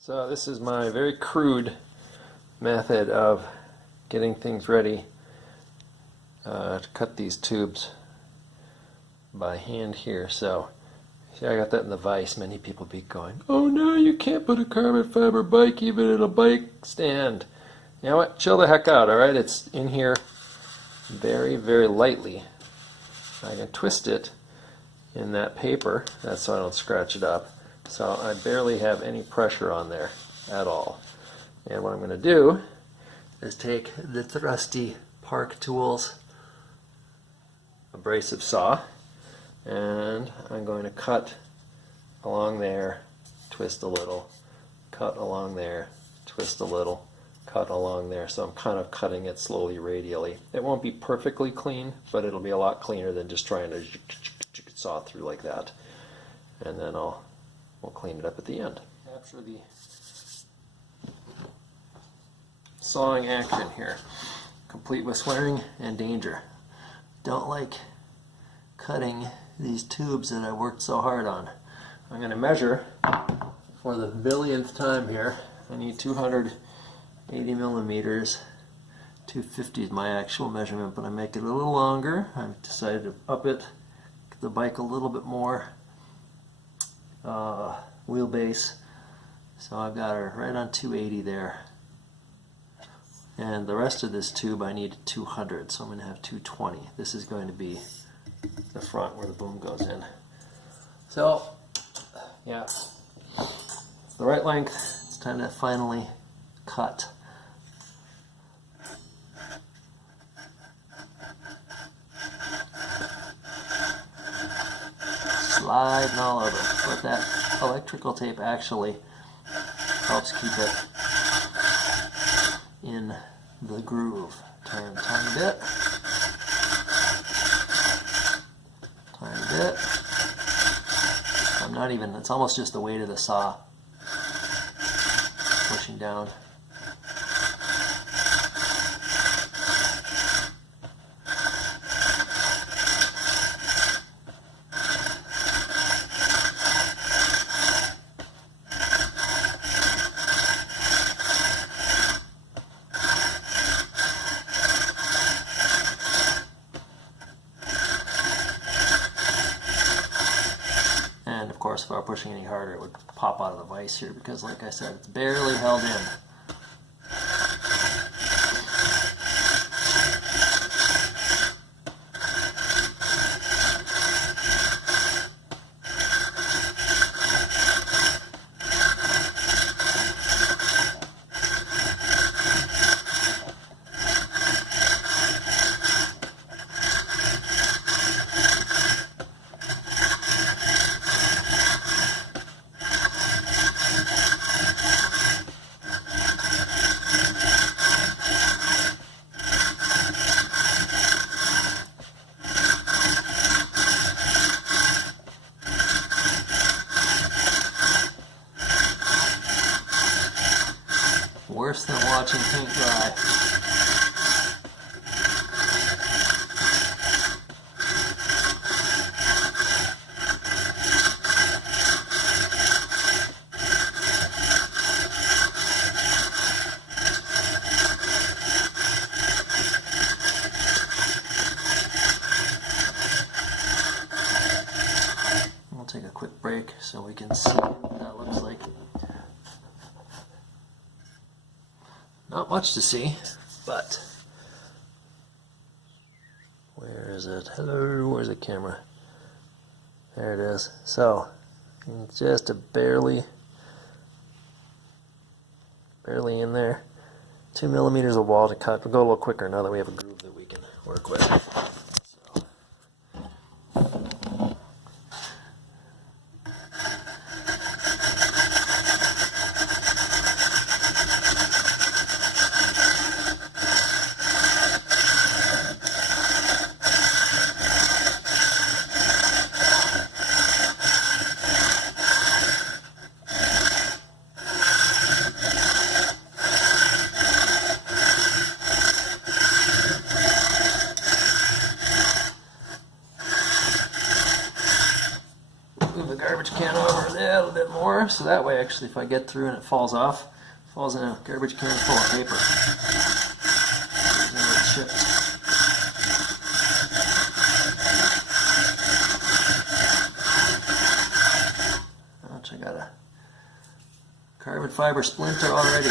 So this is my very crude method of getting things ready to cut these tubes by hand here. So see, I got that in the vise. Many people be going, oh no, you can't put a carbon fiber bike even in a bike stand. You know what, chill the heck out, alright? It's in here very, very lightly. I can twist it in that paper, that's so I don't scratch it up. So I barely have any pressure on there at all. And what I'm going to do is take the trusty Park Tools abrasive saw, and I'm going to cut along there, twist a little, cut along there, twist a little, cut along there. So I'm kind of cutting it slowly radially. It won't be perfectly clean, but it'll be a lot cleaner than just trying to saw through like that. And then we'll clean it up at the end. Capture the sawing action here, complete with swearing and danger. Don't like cutting these tubes that I worked so hard on. I'm going to measure for the billionth time here. I need 280 millimeters. 250 is my actual measurement, but I make it a little longer. I've decided to up it, get the bike a little bit more wheelbase. So I've got her right on 280 there. And the rest of this tube I need 200, so I'm going to have 220. This is going to be the front where the boom goes in. So, yeah, it's the right length. It's time to finally cut. Sliding all over, but that electrical tape actually helps keep it in the groove. Turn a tiny bit, tiny bit. I'm not even, it's almost just the weight of the saw pushing down. And of course, if I were pushing any harder, it would pop out of the vise here because, like I said, it's barely held in. Worse than watching paint dry. We'll take a quick break so we can see what that looks like. Not much to see, but where is it? Hello, where's the camera? There it is. So, just a barely in there. 2 millimeters of wall to cut. We'll go a little quicker now that we have a groove that we can work with. So. more, so that way actually if I get through and it falls off, it falls in a garbage can full of paper. It's chipped. Ouch, I got a carbon fiber splinter already.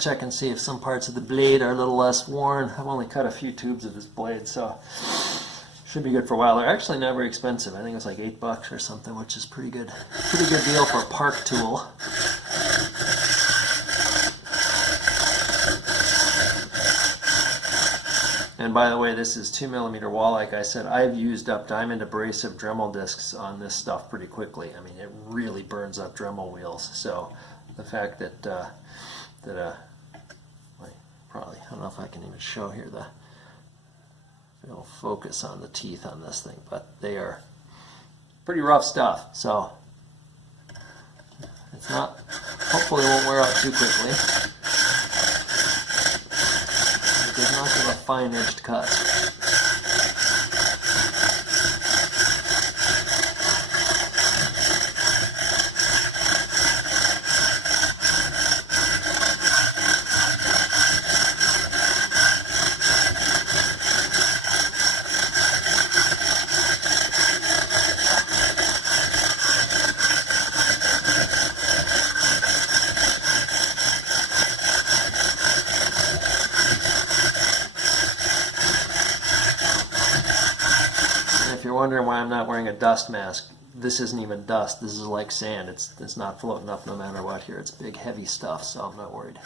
Check and see if some parts of the blade are a little less worn. I've only cut a few tubes of this blade, so should be good for a while. They're actually not very expensive. I think it's like $8 or something, which is pretty good. Pretty good deal for a park tool. And by the way, this is 2mm wall. Like I said, I've used up diamond abrasive Dremel discs on this stuff pretty quickly. I mean, it really burns up Dremel wheels. So the fact that I don't know if I can even show here it'll focus on the teeth on this thing, but they are pretty rough stuff, so it's not, hopefully it won't wear out too quickly. It does not give a fine edged cut. If you're wondering why I'm not wearing a dust mask, this isn't even dust. This is like sand. It's not floating up no matter what here. It's big, heavy stuff, so I'm not worried.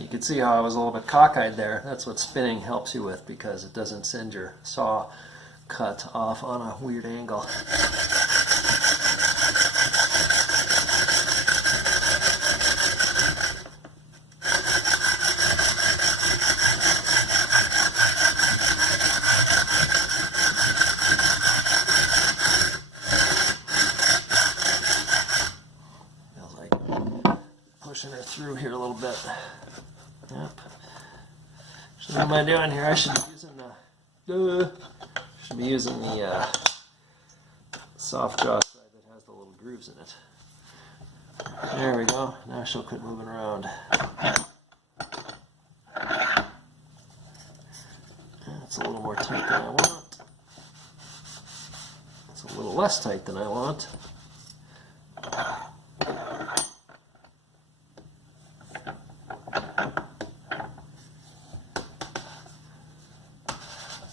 You can see how I was a little bit cockeyed there. That's what spinning helps you with, because it doesn't send your saw cut off on a weird angle. Feels like pushing her through here a little bit. Yep. So what am I doing here? I should be using the Should be using the soft jaw side that has the little grooves in it. There we go. Now she'll quit moving around. It's a little more tight than I want. It's a little less tight than I want.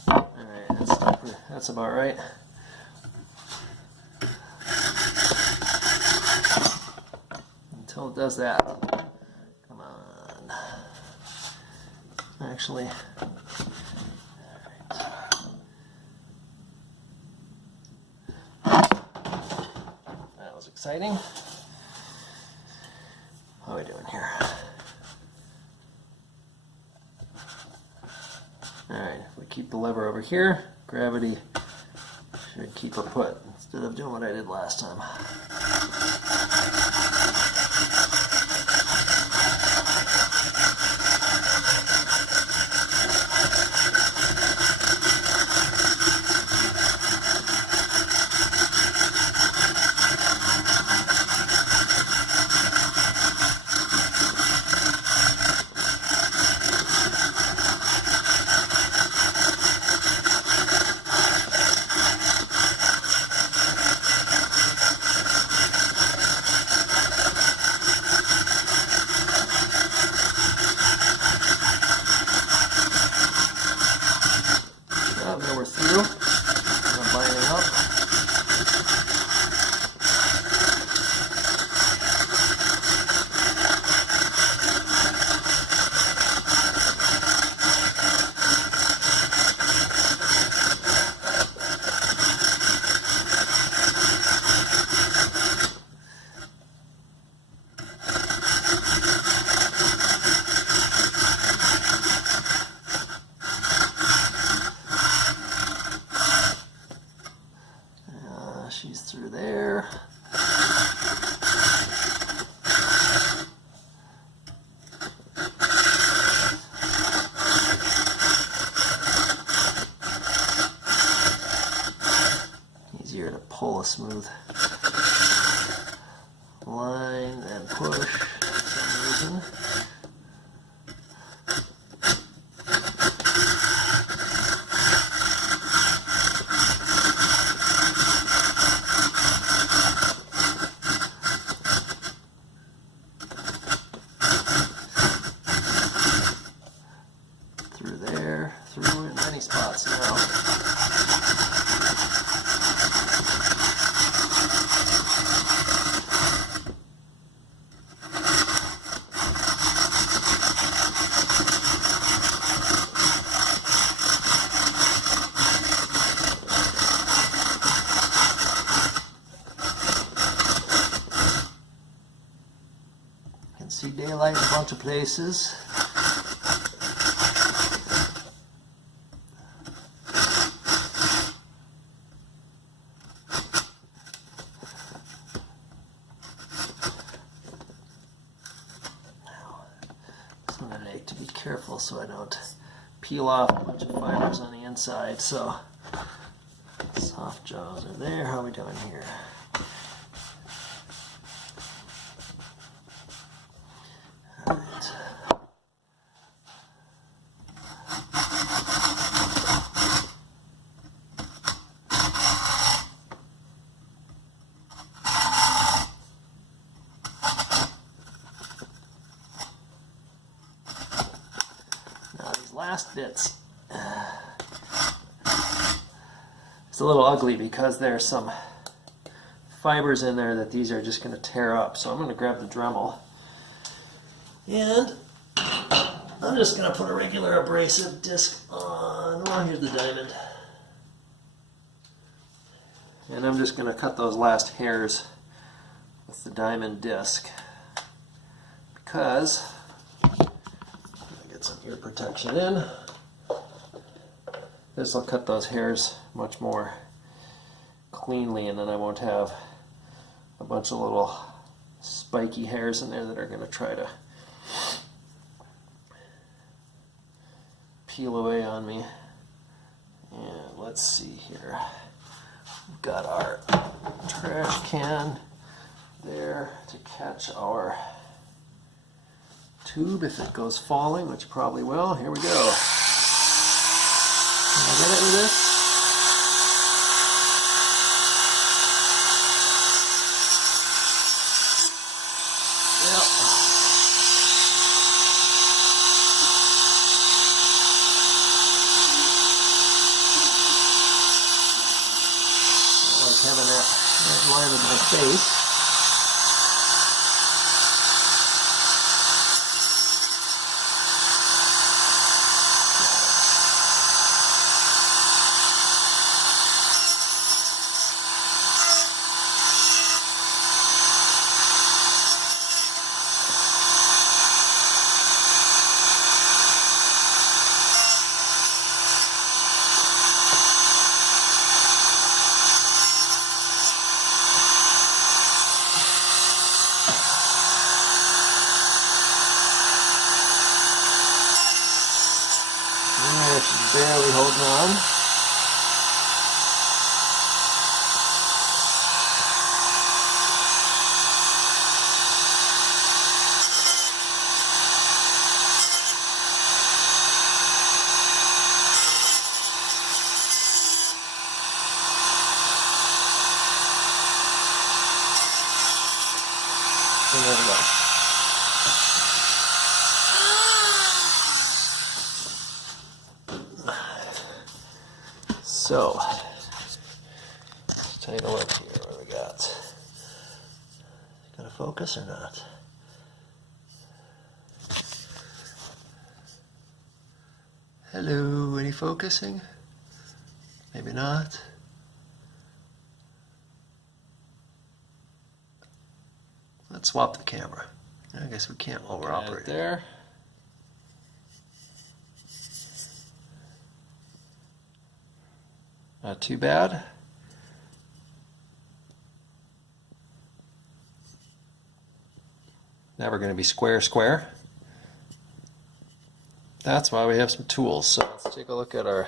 Alright, that's about right. Until it does that. Come on. Actually, that was exciting. How are we doing here? Alright, if we keep the lever over here, gravity should keep her put instead of doing what I did last time. Now we're through. I'm lining up. She's through there. Easier to pull a smooth line than push for some reason. Through there, through in many spots now. You can see daylight in a bunch of places. To be careful so I don't peel off a bunch of fibers on the inside. So soft jaws are there. How are we doing here? All right. Last bits. It's a little ugly because there's some fibers in there that these are just going to tear up. So I'm going to grab the Dremel and I'm just going to put a regular abrasive disc on. Oh, here's the diamond. And I'm just going to cut those last hairs with the diamond disc because some ear protection in. This will cut those hairs much more cleanly, and then I won't have a bunch of little spiky hairs in there that are going to try to peel away on me. And let's see here. We've got our trash can there to catch our tube if it goes falling, which it probably will. Here we go. Can I get it with this? Yep. I like having that line with my face. There, she's barely holding on. And there we go. So, let's take a look here. What do we got? Gonna focus or not? Hello, any focusing? Maybe not. Let's swap the camera. I guess we can't while we're operating. There. Not too bad. Now we're going to be square, square. That's why we have some tools. So let's take a look at our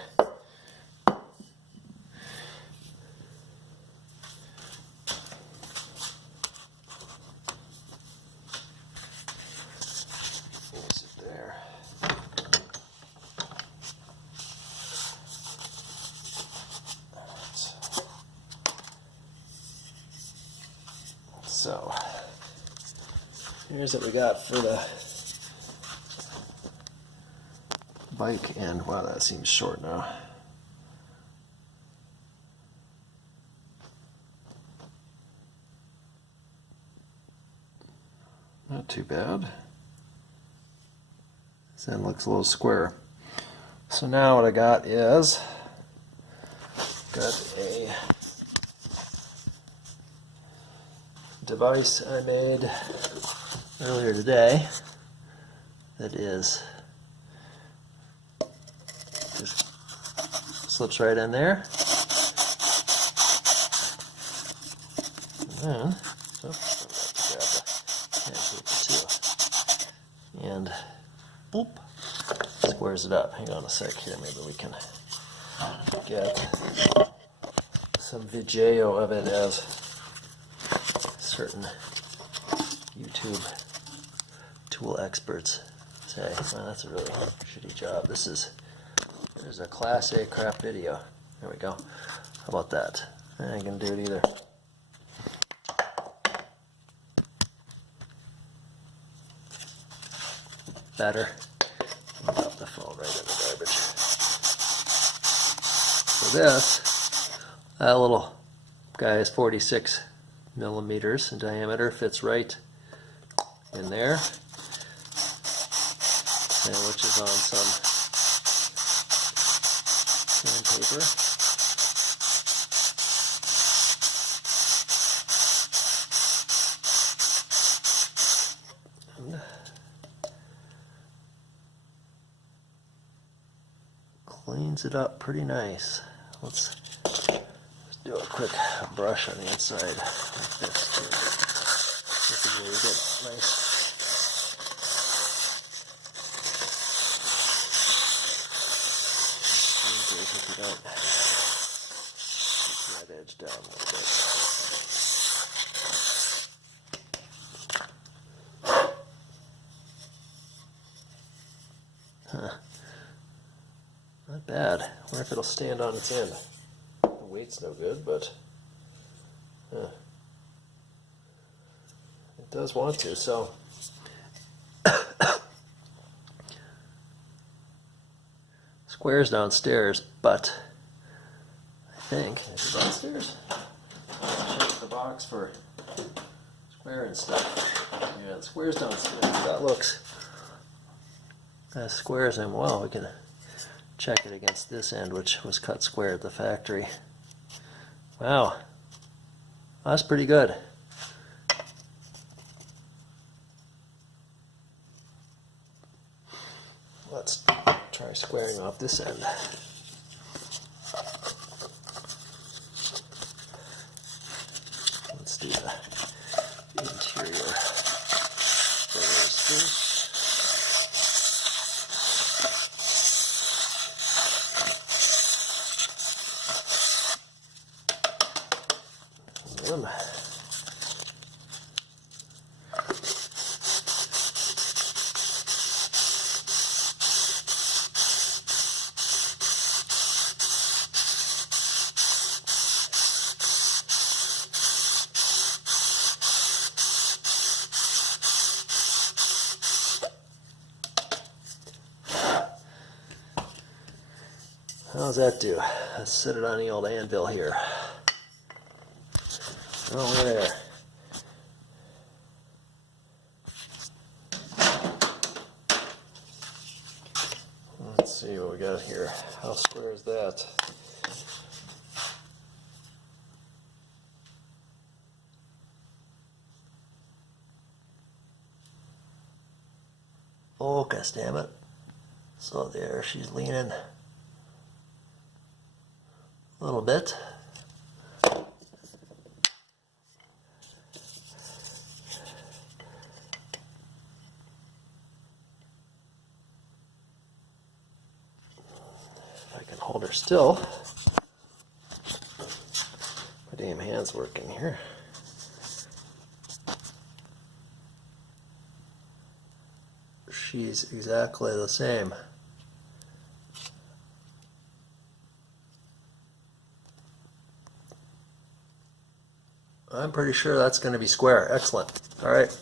there. So here's what we got for the bike end. Wow, that seems short now. Not too bad. This end looks a little square. So now what I got is a device I made earlier today that is just slips right in there, and then and boop, squares it up. Hang on a sec here, maybe we can get some video of it as certain YouTube tool experts say. Well, that's a really shitty job. There's a Class A crap video. There we go. How about that? I ain't gonna do it either. Better. Drop the phone right in the garbage. So this, that little guy is 46 millimeters in diameter, fits right in there, and which is on some sandpaper. And cleans it up pretty nice. Let's do a quick brush on the inside like this too. This is where you get nice don't keep that edge down a little bit. Huh. Not bad. I wonder if it'll stand on its end. The weight's no good, but it does want to, so squares downstairs, but I think is it downstairs? Check the box for square and stuff. Yeah, the square's downstairs. That looks squares, and well, we can check it against this end, which was cut square at the factory. Wow, that's pretty good. Let's try squaring off this end. Let's do the interior squares first. How's that do? Let's set it on the old anvil here. Oh, there. Let's see what we got here. How square is that? Oh, gosh damn it. So there, she's leaning a little bit. If I can hold her still. My damn hand's working here. She's exactly the same. I'm pretty sure that's going to be square. Excellent. All right.